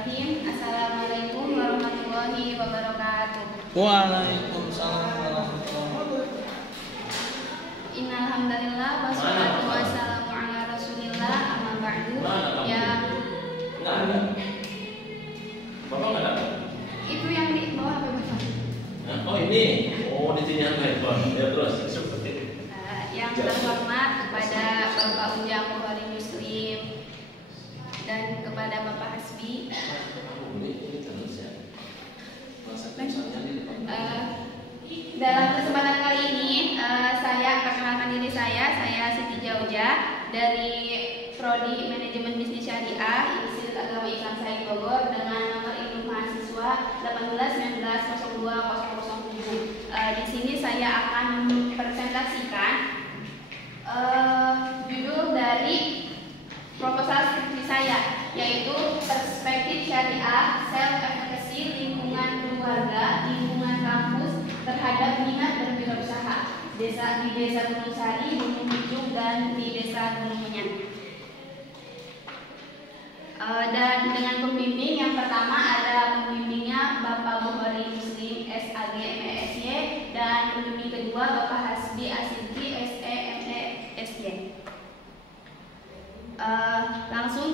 Bismillahirrahmanirrahim. Assalamualaikum warahmatullahi wabarakatuh. Waalaikumsalam warahmatullahi wabarakatuh. Innal hamdalillah wassalatu wassalamu ala Rasulillah amma ba'du. Ya. Enggak ada. Bapak enggak ada? Itu yang di bawah HP Bapak. Oh ini. Oh di sini ada handphone. Ya terus. Yang terhormat kepada Bapak Ujang Bukhari Muslim dan kepada Bapak Hasbi. Dalam kesempatan kali ini saya perkenalkan diri saya Siti Jauja dari Prodi Manajemen Bisnis Syariah Institut Agama Islam Said Bogor dengan nomor induk mahasiswa 1819020007. Di sini saya akan mempresentasikan judul dari proposal skripsi saya, yaitu perspektif syariah self-efficacy lingkungan keluarga, lingkungan kampus terhadap minat berwirausaha di Desa Gunung Sari, Gunung Hijau, dan di Desa Gunung Menyan. Dan dengan pembimbing yang pertama ada pembimbingnya Bapak Bukhari Muslim SAG MESY dan pembimbing kedua Bapak Hasbi Asidki SE MESY. Langsung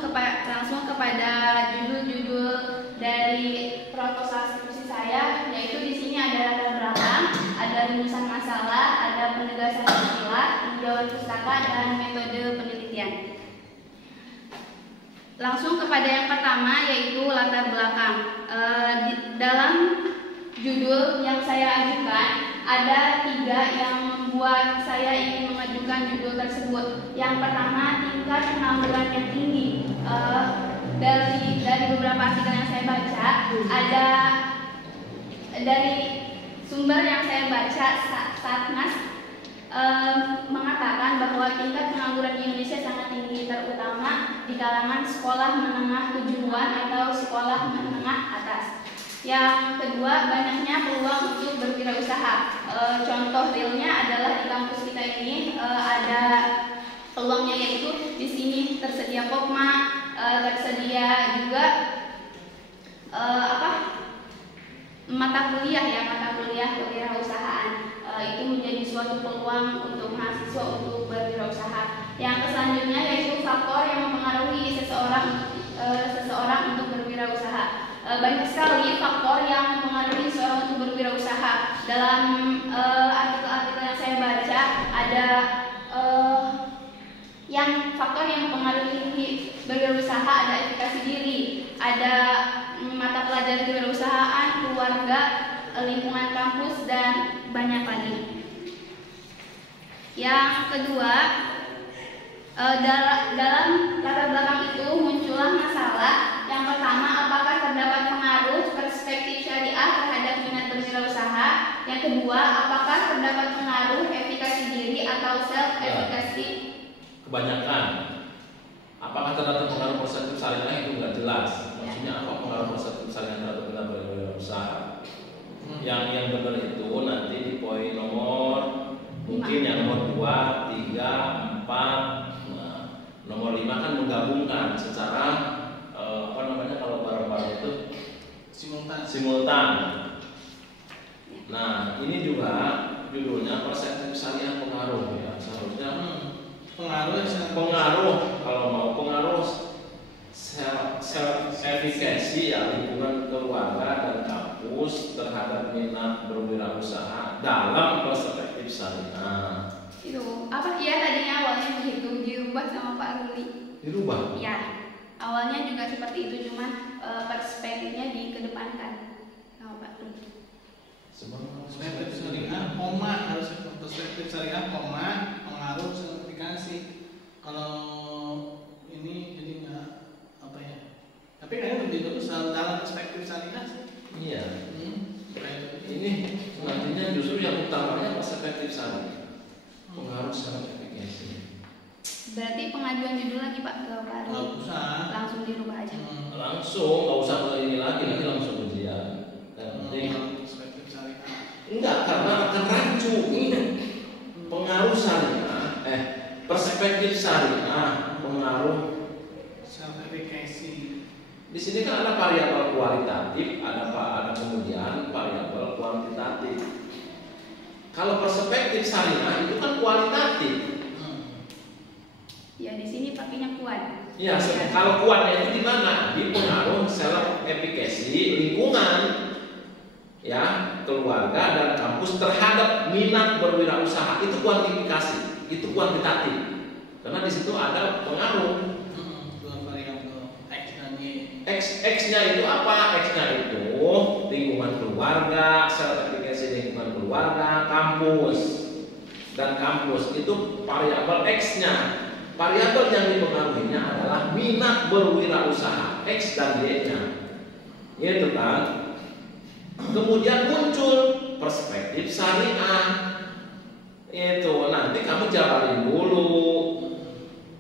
kepada judul-judul dari proposal skripsi saya, yaitu di sini ada latar belakang, ada rumusan masalah, ada penegasan istilah, tinjauan pustaka, dan metode penelitian. Langsung kepada yang pertama, yaitu latar belakang. Dalam judul yang saya ajukan ada 3 yang membuat saya ingin mengajukan judul tersebut. Yang pertama, tingkat pengangguran yang tinggi. Dari beberapa artikel yang saya baca, ada dari sumber yang saya baca, Satgas mengatakan bahwa tingkat pengangguran di Indonesia sangat tinggi, terutama di kalangan sekolah menengah kejuruan atau sekolah menengah atas. Yang kedua, banyaknya peluang untuk berwirausaha. Contoh realnya adalah di kampus kita ini ada peluangnya, yaitu di sini tersedia Kopma, tersedia juga mata kuliah kewirausahaan. Itu menjadi suatu peluang untuk mahasiswa untuk berwirausaha. Yang selanjutnya yaitu faktor yang mempengaruhi seseorang untuk berwirausaha. Banyak sekali faktor yang mempengaruhi seseorang untuk berwirausaha. Dalam artikel-artikel yang saya baca ada faktor yang mempengaruhi berwirausaha, ada edukasi diri, ada mata pelajaran kewirausahaan, keluarga, lingkungan kampus, dan banyak lagi. Yang kedua, dalam latar belakang itu muncullah masalah. Yang pertama, apakah terdapat pengaruh perspektif syariah terhadap minat berwirausaha? Yang kedua, apakah terdapat pengaruh efikasi diri atau self-efficacy? Kebanyakan. Apakah terdapat pengaruh persepsi syariah itu nggak jelas. Maksudnya apa pengaruh persepsi syariah terhadap minat berwirausaha? Yang benar itu nanti di poin nomor mungkin yang nomor 2, 3, 4. Nah, nomor 5 kan menggabungkan secara kalau barang-barang itu simultan. Nah, ini juga judulnya persepsi syariah pengaruh ya. Seharusnya pengaruh kalau mau pengaruh self-efficacy ya, lingkungan keluarga dan kampus terhadap minat berwirausaha dalam perspektif syariah. Itu apa ya, tadinya awalnya begitu, dirubah sama Pak Ruli. Dirubah? Ya, awalnya juga seperti itu, cuman perspektifnya dikedepankan sama Pak Ruli. Perspektif syariah, koma harus perspektif syariah, koma pengaruh sertifikasi. Kalau ini jadi nggak apa ya? Tapi kayaknya lebih bagus dalam perspektif syariah sih. Iya. Ini nantinya justru yang utamanya perspektif syariah, pengaruh sertifikasi. Berarti pengajuan judul lagi Pak ke Pak Ruli? Nggak usah. Langsung dirubah aja. Langsung, nggak usah ke ini lagi, nanti langsung ujian. Perspektif syariah. Enggak, karena akan rancu. Ingat, pengaruh syariah, perspektif syariah, pengaruh Self-efficacy. Di sini kan ada variabel kualitatif, ada kemudian variabel kuantitatif. Kalau perspektif syariah itu kan kualitatif. Ya di sini pakainya kuat. Ya, kalau kuatnya itu di mana? Di pengaruh self efficacy lingkungan, ya, keluarga dan kampus terhadap minat berwirausaha. Itu kuantifikasi, itu kuantitatif. Karena di situ ada pengaruh. Dua variabel X dan Y. X-nya itu apa? X-nya itu lingkungan keluarga, self efficacy lingkungan keluarga, kampus. Dan kampus itu variabel X-nya. Variabel yang dipengaruhinya adalah minat berwirausaha, X dan Y-nya. Gitu kan? Kemudian muncul perspektif syariah. Itu nanti kamu jabarin dulu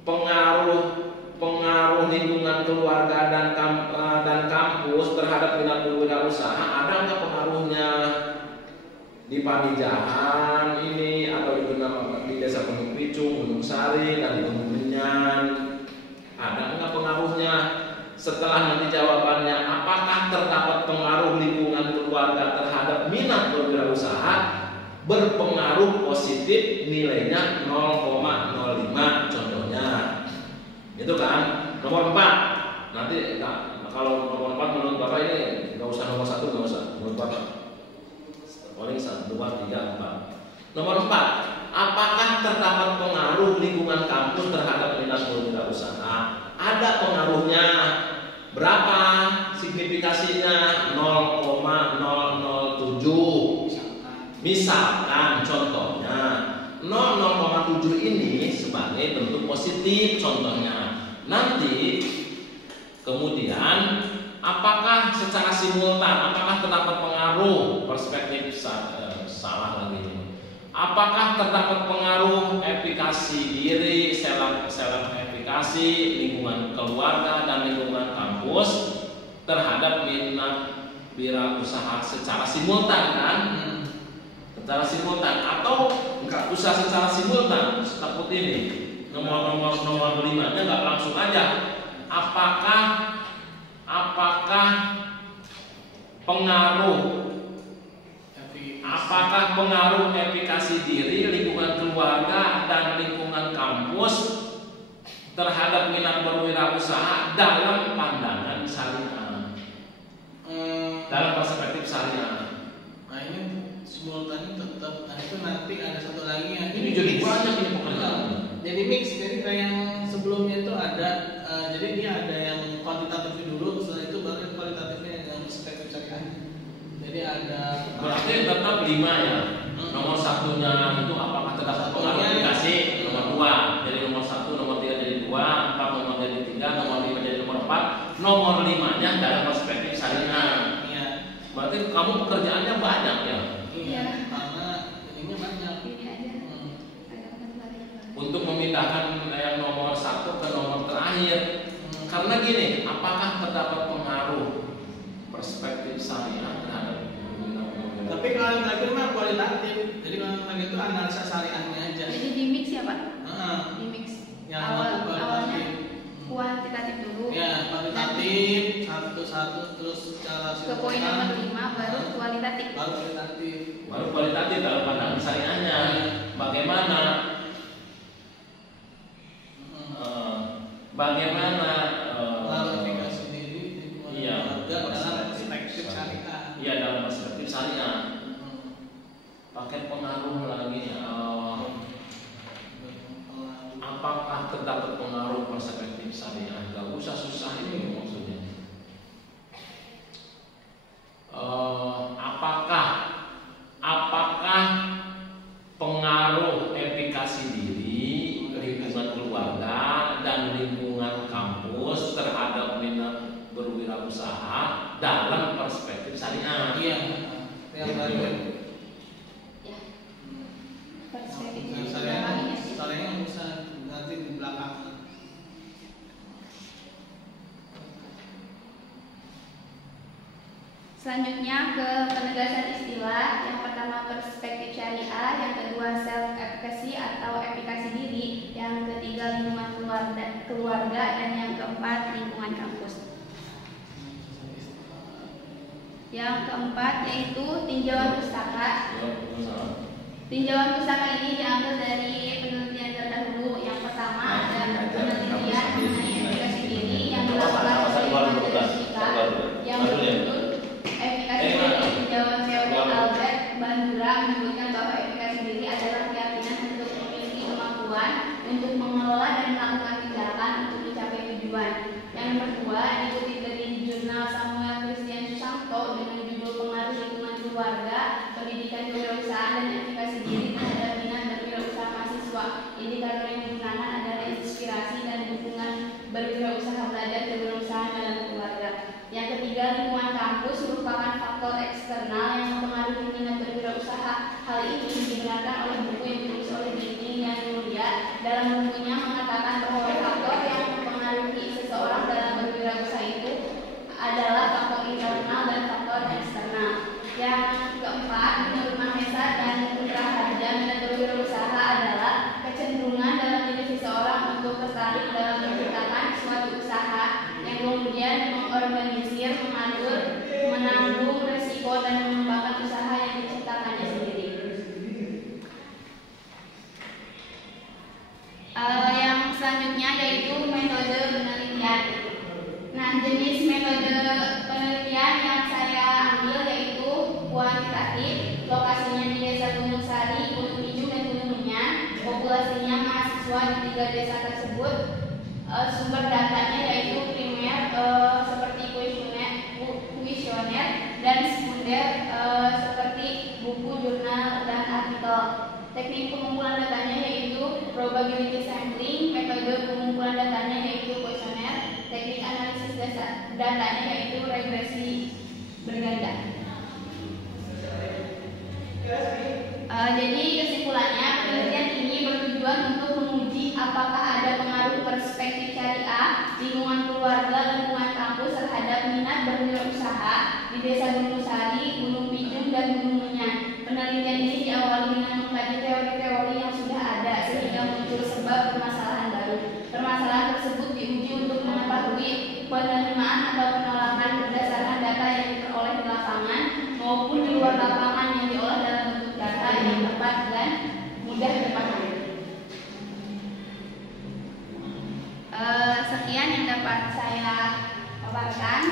pengaruh lingkungan keluarga dan kampus terhadap minat berwirausaha. Ada nggak pengaruhnya di Pamijahan ini atau di Desa Gunung Picung, Gunung Sari dan Gunung Benyan? Ada nggak pengaruhnya? Setelah nanti jawabannya apakah terdapat pengaruh lingkungan keluarga terhadap minat berwirausaha, berpengaruh positif nilainya 0,05 contohnya. Itu kan nomor 4. Nanti kalau nomor 4 menurut Bapak ini nggak usah nomor 1, nggak usah menurut Bapak. Paling 1, 2, 3, 4. Nomor 4, apakah terdapat pengaruh lingkungan kampus terhadap minat berwirausaha? Ada pengaruhnya. Berapa signifikasinya? 0,007. Misalkan contohnya 0,07 ini sebagai bentuk positif contohnya. Nanti kemudian apakah secara simultan, apakah terdapat pengaruh perspektif salah lagi? Apakah terdapat pengaruh efikasi diri, self efikasi lingkungan keluarga dan lingkungan kampus terhadap minat wirausaha secara simultan kan? Secara simultan atau nggak usah secara simultan seperti ini. Nomor 5-nya nggak langsung aja. Apakah pengaruh efikasi diri, lingkungan keluarga dan lingkungan kampus terhadap minat berwirausaha dalam pandangan syariah, dalam perspektif syariah? Nah ini simultan tetap. Nah itu nanti ada satu lagi yang Ini jadi banyak ini pekerjaan. Jadi mix. Jadi kayak yang sebelumnya itu ada. Jadi dia ada yang kuantitatifnya dulu, setelah itu baru yang kualitatifnya yang perspektif syariah. Jadi ada. Berarti tetap 5 ya. Nomor 1-nya itu apakah terdapat pengaruh aplikasi? Nomor 2 jadi nomor 1, nomor 3 jadi 2, 4 nomor jadi 3, nomor 5 jadi nomor 4, nomor 5-nya dalam perspektif syariah. Iya. Berarti kamu pekerjaannya banyak ya. Iya. Karena ininya banyak. Ini aja. Untuk memindahkan yang nomor 1 ke nomor terakhir. Karena gini, apakah terdapat pengaruh perspektif syariah terhadap? Tapi kalau yang terakhir mah kualitatif. Jadi kalau yang terakhir itu analisa syariahnya aja. Jadi di mix ya Pak? Di mix. Yang Awalnya kuantitatif dulu. Ya, kuantitatif satu-satu terus secara Ke poin nomor 5 baru kualitatif. Baru kualitatif. Baru kualitatif dalam pandangan syariahnya. Bagaimana? Klarifikasi diri lingkungan keluarga dalam perspektif syariah. Iya, dalam perspektif syariah. Pakai pengaruh lagi ya. Apakah terdapat pengaruh perspektif syariah? Gak usah susah ini maksudnya. Apakah pengaruh efikasi diri, lingkungan keluarga dan lingkungan kampus terhadap minat berwirausaha dalam perspektif syariah? Iya. Yang baru. Ya. Perspektif Syariahnya bisa nanti di belakang. Selanjutnya ke penegasan istilah. Yang pertama perspektif syariah, yang kedua self efficacy atau efikasi diri, yang ketiga lingkungan keluarga dan yang keempat lingkungan kampus. Yang keempat yaitu tinjauan pustaka. Tinjauan pustaka ini diambil dari penelitian terdahulu. Yang pertama ada penelitian mengenai efikasi diri yang dilakukan oleh Majelis Fisika yang berjudul Efikasi Diri. Tinjauan teori Albert Bandura menyebutkan bahwa efikasi diri adalah keyakinan untuk memiliki kemampuan untuk mengelola dan melakukan tindakan untuk mencapai tujuan. Yang nomor 2 dikutip dari jurnal Samuel Christian Susanto dengan judul Pengaruh Lingkungan Keluarga, Pendidikan Kewirausahaan dan Efikasi Diri terhadap minat berwirausaha mahasiswa. Indikator yang digunakan adalah inspirasi dan dukungan berwirausaha belajar kewirausahaan dalam keluarga. Yang ketiga, lingkungan kampus merupakan faktor eksternal yang mempengaruhi minat berwirausaha. Hal ini dibenarkan oleh buku yang ditulis oleh Dini yang Mulia. Dalam bukunya mengatakan bahwa faktor yang mempengaruhi seseorang dalam berwirausaha itu adalah faktor internal dan faktor eksternal. Yang keempat, menurut Mahesa dan Putra Harja, minat berwirausaha adalah kecenderungan dalam diri seseorang untuk tertarik dalam menciptakan suatu usaha yang kemudian mengorganisir, mengatur, menanggung resiko dan mengembangkan usaha yang diciptakannya sendiri. Yang selanjutnya yaitu metode penelitian. Nah, jenis metode penelitian yang saya ambil yaitu kuantitatif, lokasinya di Desa Gunung Sari, Gunung Kijung, dan Gunung Menyan, populasinya mahasiswa di 3 desa tersebut, sumber datanya yaitu primer seperti kuesioner dan sekunder seperti buku, jurnal, dan artikel. Teknik pengumpulan datanya yaitu probability sampling, metode pengumpulan datanya yaitu kuesioner, teknik analisis datanya yaitu regresi berganda. Jadi kesimpulannya, penelitian ini bertujuan untuk menguji apakah ada pengaruh perspektif syariah, lingkungan keluarga, lingkungan kampus terhadap minat berwirausaha di Desa Gunung Sari, Gunung Kijung, dan Gunung Menyan. Penelitian ini diawali dengan mengkaji teori-teori yang sudah ada sehingga muncul sebab permasalahan baru. Permasalahan tersebut diuji untuk mengetahui penerimaan atau penolakan berdasarkan data yang diperoleh di lapangan maupun di luar lapangan yang diolah dalam bentuk data yang tepat dan mudah dipahami. Sekian yang dapat saya paparkan.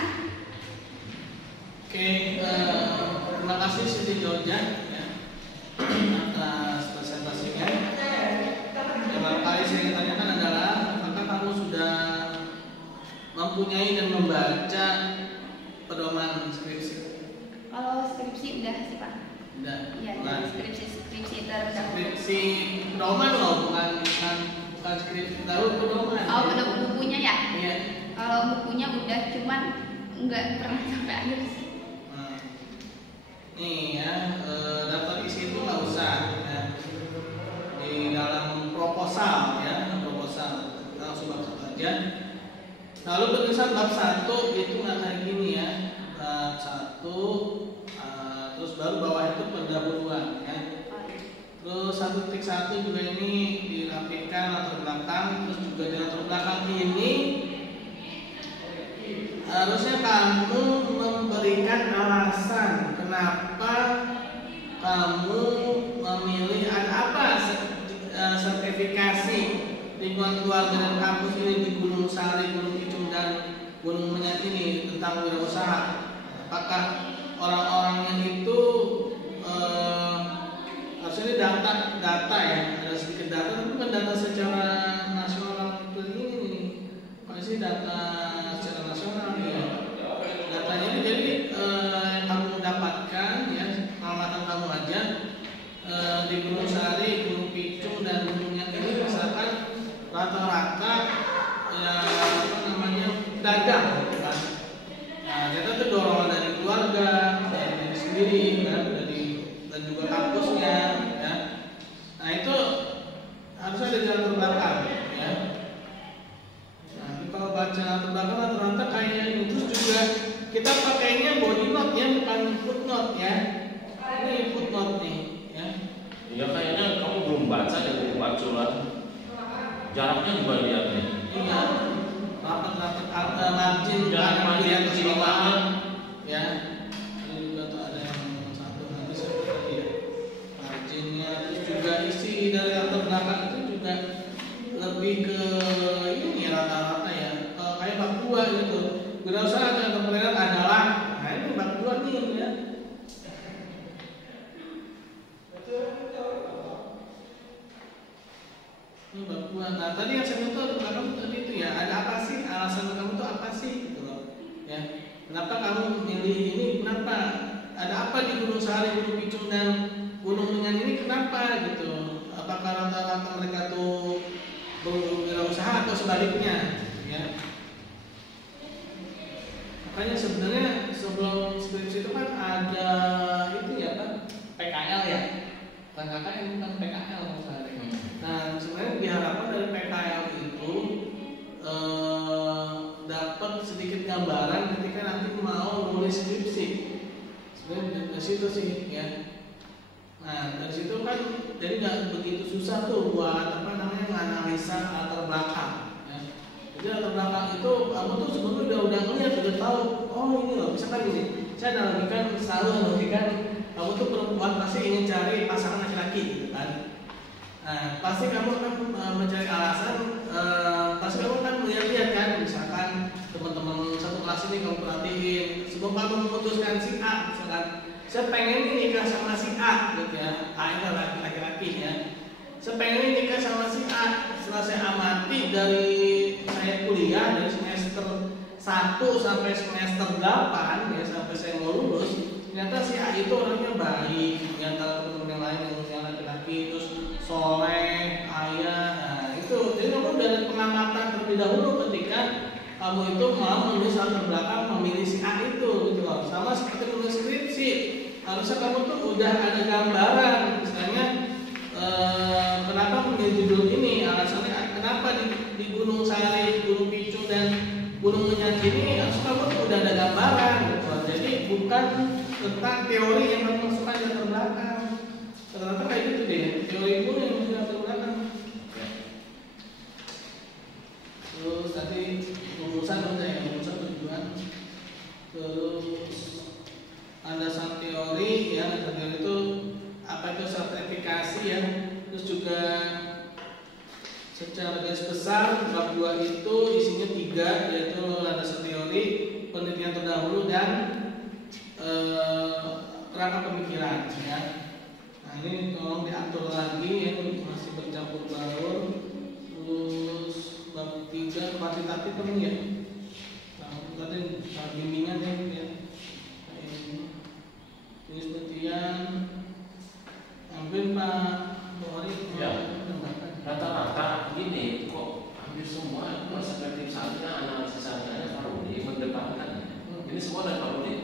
Oke, terima kasih Siti Georgia ya, atas presentasinya. Yang barangkali saya ingin tanyakan adalah apakah kamu sudah mempunyai dan membaca pedoman skripsi? Kalau skripsi udah sih Pak. Udah. Iya, skripsi terdahulu. Skripsi pedoman loh, bukan skripsi tahu pedoman. Oh, udah bukunya ya? Iya. Kalau bukunya udah, cuman nggak pernah sampai akhir sih. Nih ya, daftar isi itu nggak usah ya. Di dalam proposal ya, proposal langsung bab 1 aja. Lalu penulisan bab 1 itu nggak kayak gini ya, bab 1 terus baru bawah itu pendahuluan ya. Terus 1.1 juga ini dirapikan latar belakang, terus juga di latar belakang ini harusnya kamu memberikan alasan kenapa kamu memilih apa sertifikasi lingkungan keluarga dan kampus ini di Gunung Sari, Gunung Kijung, dan Gunung Menyan ini tentang wirausaha. Apakah orang-orangnya itu harusnya ini data ya, ada sedikit data, tapi bukan data secara nasional ini nih. Masih data secara nasional nih ya. Datanya ini jadi yang kamu dapatkan ya, pengamatan kamu aja di Gunung Sari, Gunung Kijung, dan Gunung Menyan ini misalkan rata-rata ya apa namanya dagang kan. Nah, ternyata itu dorongan dari keluarga, dari diri sendiri kan, dan juga kampusnya ya. Nah, itu harus ada di latar belakang ya. Nah, kalau baca latar belakang rata-rata kayak ini, terus juga kita pakainya body note ya, bukan footnote ya. Ini footnote nih ya. Ya kayaknya kamu belum baca ya buku acuan. Jaraknya juga lihat nih. Iya. Rapat-rapat margin Jangan kanan kiri atas bawah ya. lebih ke ini rata-rata ya, kayak bab 2 gitu. Wirausaha dan entrepreneur adalah, nah ini bab 2 nih ya. Ini bab 2. Nah tadi yang saya minta kamu tadi itu ya, ada apa sih alasan kamu tuh apa sih gitu loh ya. Kenapa kamu milih ini, kenapa, ada apa di Gunung Sahari, Gunung Picung dan Gunung Menyan ini, kenapa gitu. Apakah rata-rata mereka tuh berwirausaha atau sebaliknya ya. Makanya sebenarnya sebelum skripsi itu kan ada itu ya kan, PKL ya, bukan KKN, bukan PKL misalnya. Nah sebenarnya diharapkan dari PKL itu dapat sedikit gambaran ketika nanti mau nulis skripsi. Sebenarnya dari situ sih ya. Nah dari situ kan jadi nggak begitu susah tuh buat apa namanya menganalisa latar belakang. Ya. Jadi latar belakang itu kamu tuh sebetulnya udah ngeliat, udah tahu. Oh ini loh, misalkan gini, saya selalu analogikan kamu tuh perempuan pasti ingin cari pasangan laki-laki gitu kan. Nah pasti kamu akan mencari alasan, pasti kamu kan melihat-lihat kan, misalkan teman-teman satu kelas ini kamu perhatiin sebelum kamu memutuskan si A, misalkan saya pengen ini nikah sama si A gitu ya, A itu laki-laki ya. Saya pengen ini nikah sama si A. Setelah saya amati dari saya kuliah dari semester 1 sampai semester 8 ya, sampai saya mau lulus, ternyata si A itu orangnya baik, di antara teman-teman yang lain yang laki-laki, terus soleh, ayah. Nah itu jadi kamu dari pengamatan terlebih dahulu ketika kamu itu mau menulis latar belakang memilih si A itu gitu loh. Sama seperti menulis skripsi, harusnya kamu tuh udah ada gambaran, misalnya kenapa memilih judul ini, alasannya kenapa di Gunung Sahari, Gunung Picung dan Gunung Menyan ini, harusnya kamu tuh udah ada gambaran gitu. Jadi bukan tentang teori yang kamu masukkan di latar belakang. Ternyata kayak gitu deh, teori itu yang masuk di latar belakang. Terus tadi rumusan tujuan, terus landasan teori ya, landasan teori itu apa itu sertifikasi ya, terus juga secara garis besar bab 2 itu isinya 3, yaitu landasan teori, penelitian terdahulu dan kerangka pemikiran ya. Nah ini tolong diatur lagi ya, masih bercampur baur. Terus bab 3 kuantitatif kan ya, tadi bimbingan ya. Jenis penelitian, ambil Pak Bohori ya. Rata-rata gini, kok hampir semua perspektif saya, analisis saya Pak Rudi mendepankan. Ini semua dari Pak Rudi.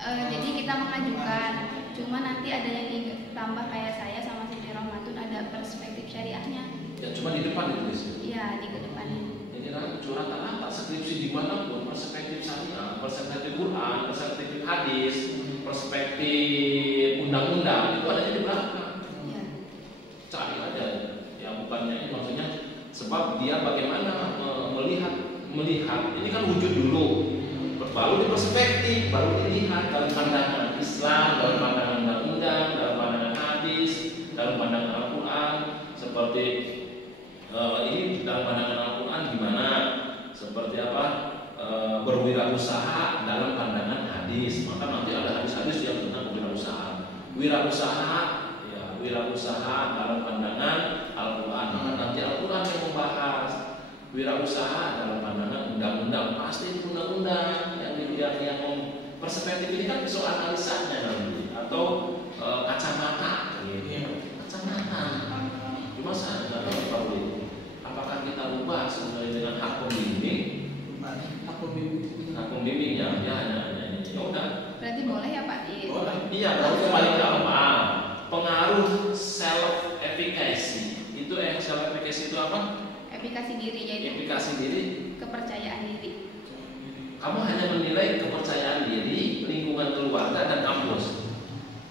Jadi kita mengajukan, cuma nanti ada yang ditambah kayak saya sama Siti Rohmatun, ada perspektif syariahnya. Ya cuma di depan ditulis. Iya di depannya. Jadi rata-rata skripsi dimanapun perspektif syariah, perspektif Quran, perspektif hadis, perspektif undang-undang itu adanya di belakang. Iya. Cari aja. Ya bukannya maksudnya sebab dia bagaimana melihat ini kan wujud dulu, baru di perspektif, baru dilihat dalam pandangan Islam, dalam pandangan undang-undang, dalam pandangan hadis, dalam pandangan Al-Quran. Seperti ini dalam pandangan Al-Quran gimana, seperti apa berwirausaha dalam pandangan hadis, maka nanti ada hadis-hadis yang tentang wirausaha ya, wirausaha dalam pandangan Al-Quran, maka nanti Al-Quran yang membahas wirausaha dalam pandangan undang-undang, pasti itu undang-undang yang perspektif ini kan soal analisanya nanti atau kacamata gitu. Kacamata cuma saya nggak tahu Pak Budi, apakah kita ubah sesuai dengan hak pembimbing ya hanya ya udah Berarti boleh ya Pak? iya, kalau paling gampang pengaruh self efficacy itu self efficacy itu apa? Efikasi diri, jadi Efikasi diri, kepercayaan diri. kamu hanya menilai kepercayaan diri, lingkungan keluarga dan kampus.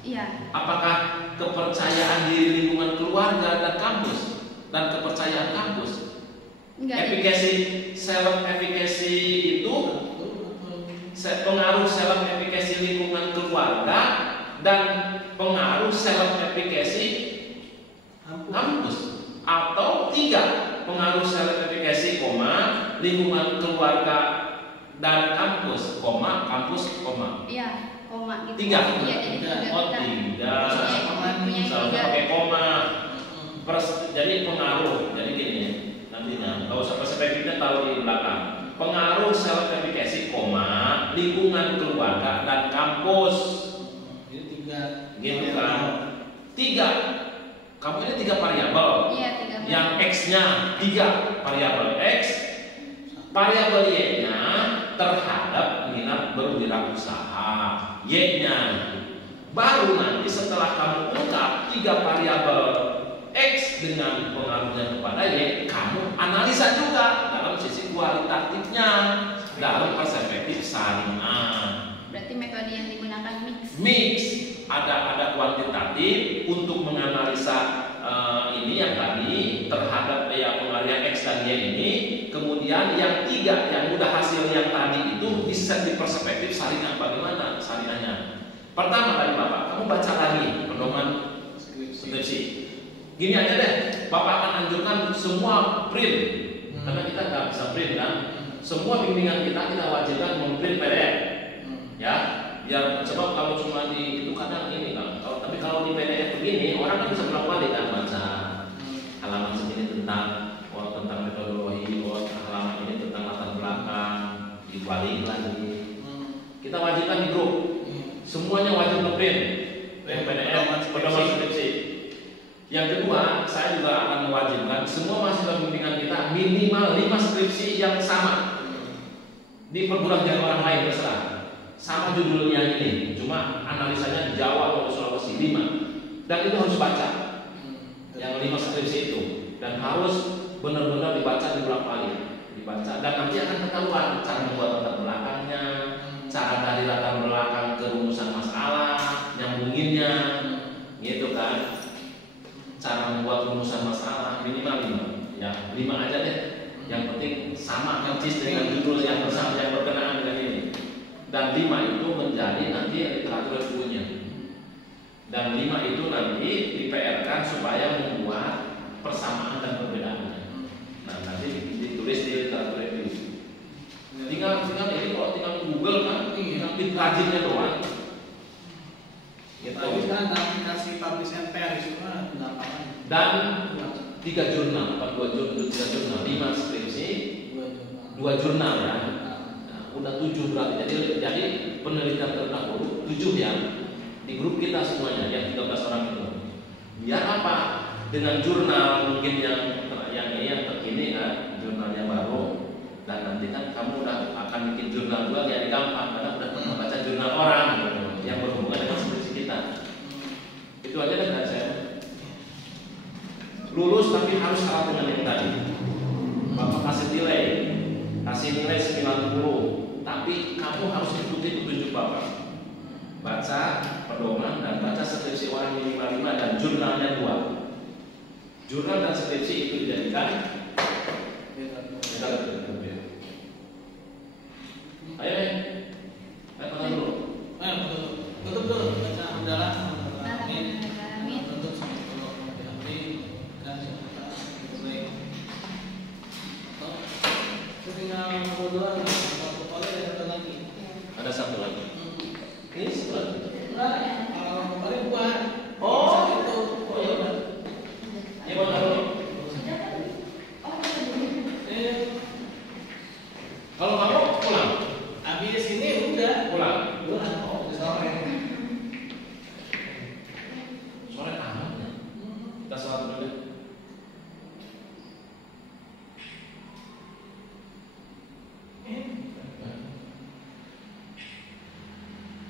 Iya. Apakah kepercayaan diri lingkungan keluarga dan kampus dan kepercayaan kampus? Enggak. Efikasi self efficacy itu pengaruh self efficacy lingkungan keluarga dan pengaruh self efficacy kampus atau tiga? pengaruh self-efficacy, lingkungan keluarga dan kampus, kampus, Iya, koma gitu. Tiga. Iya, jadi tiga. Oh, tiga. Punya Selalu tiga. pakai koma. Jadi pengaruh. Jadi gini nantinya. Kalau perspektifnya taruh di belakang. Pengaruh self-efficacy, lingkungan keluarga dan kampus. Jadi tiga. Gitu kan? Tiga. Kamu ini tiga variabel. Iya, tiga. Yang X-nya tiga variabel X, variabel Y-nya terhadap minat berwirausaha, Y-nya. Baru nanti setelah kamu ungkap tiga variabel X dengan pengaruhnya kepada Y, kamu analisa juga dalam sisi kualitatifnya, dalam perspektif syariah. Berarti metode yang digunakan Mix. Ada kuantitatif untuk menganalisa ini yang tadi terhadap pengaruh yang X dan Y ini. Kemudian yang tiga yang udah hasil yang tadi itu bisa di perspektif syariah, bagaimana syariahnya. Pertama tadi Bapak, kamu baca lagi pedoman skripsi. Gini aja deh, Bapak akan anjurkan semua print, karena kita nggak bisa print kan. Semua bimbingan kita wajibkan memprint PDF, ya. Biar sebab kalau cuma di itu kadang ini kan. Tapi kalau di PDF begini, orang kan bisa bolak-balik kan baca halaman segini tentang metodologi, halaman ini tentang latar belakang, dibalik lagi. Kita wajibkan di grup. Semuanya wajib ngeprint PDF pedoman skripsi. Yang kedua, saya juga akan mewajibkan semua mahasiswa bimbingan kita minimal 5 skripsi yang sama. Di perguruan tinggi orang lain terserah. Sama judulnya ini, cuma analisanya di Jawa atau Sulawesi 5. Dan itu harus baca. Yang 5 skripsi itu, dan harus benar-benar dibaca dibolak-balik. Dibaca dan nanti akan ketahuan cara membuat latar belakangnya, cara dari latar belakang ke rumusan masalah, nyambunginnya, gitu kan. Cara membuat rumusan masalah minimal 5, ya 5 aja deh. Yang penting sama persis dengan judul yang bersama yang berkenaan dengan ini. Dan 5 itu menjadi nanti literatur bukunya. Dan 5 itu nanti di-PR-kan supaya membuat persamaan dan perbedaannya. Nah nanti ditulis di literatur review. Tinggal ini kalau tinggal Google kan, tinggal rajinnya doang. Gitu. Tapi sekarang dalam aplikasi Publish and Pair itu kan lapangan. Dan 3 jurnal, 3 jurnal, 5 skripsi, 2 jurnal ya. Udah 7 berarti. Jadi penelitian terdahulu 7 ya di grup kita semuanya yang 13 orang itu. Biar apa? Dengan jurnal mungkin yang terkini kan, jurnal yang baru. Dan nanti kan kamu udah akan bikin jurnal juga yang gampang karena udah pernah baca jurnal orang gitu, yang berhubungan dengan skripsi kita. Itu aja kan dari saya. Lulus tapi harus kalah dengan yang tadi. Bapak kasih nilai 90, tapi kamu harus ikuti petunjuk Bapak. Baca pedoman dan baca skripsi orang minimal 5 dan jurnalnya 2. Jurnal dan skripsi itu dijadikan ayo makan dulu. Tutup dulu. Baca udahlah. Ada satu lagi. Ini satu lagi. Paling buat. Oh, itu. Oh ya udah. Ya bang kalau kalau kamu pulang, Habis ini udah. pulang. Oh, sore. Sore amat ya. Kita sholat dulu.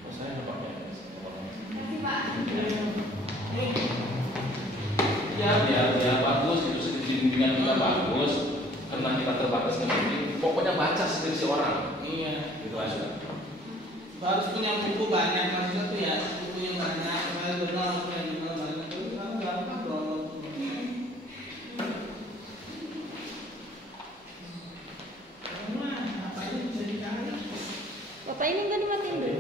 Oh saya nggak pakai. Kasih Pak. Ya biar bagus itu skripsi bimbingan kita bagus karena kita terbatas dengan pokoknya baca skripsi orang Iya. gitu aja. Harus punya buku banyak maksudnya tuh ya, buku yang banyak, saya jurnal yang jurnal banyak itu kan gampang loh. Apa ini bisa dicari? Bapak ini enggak dimatiin dulu.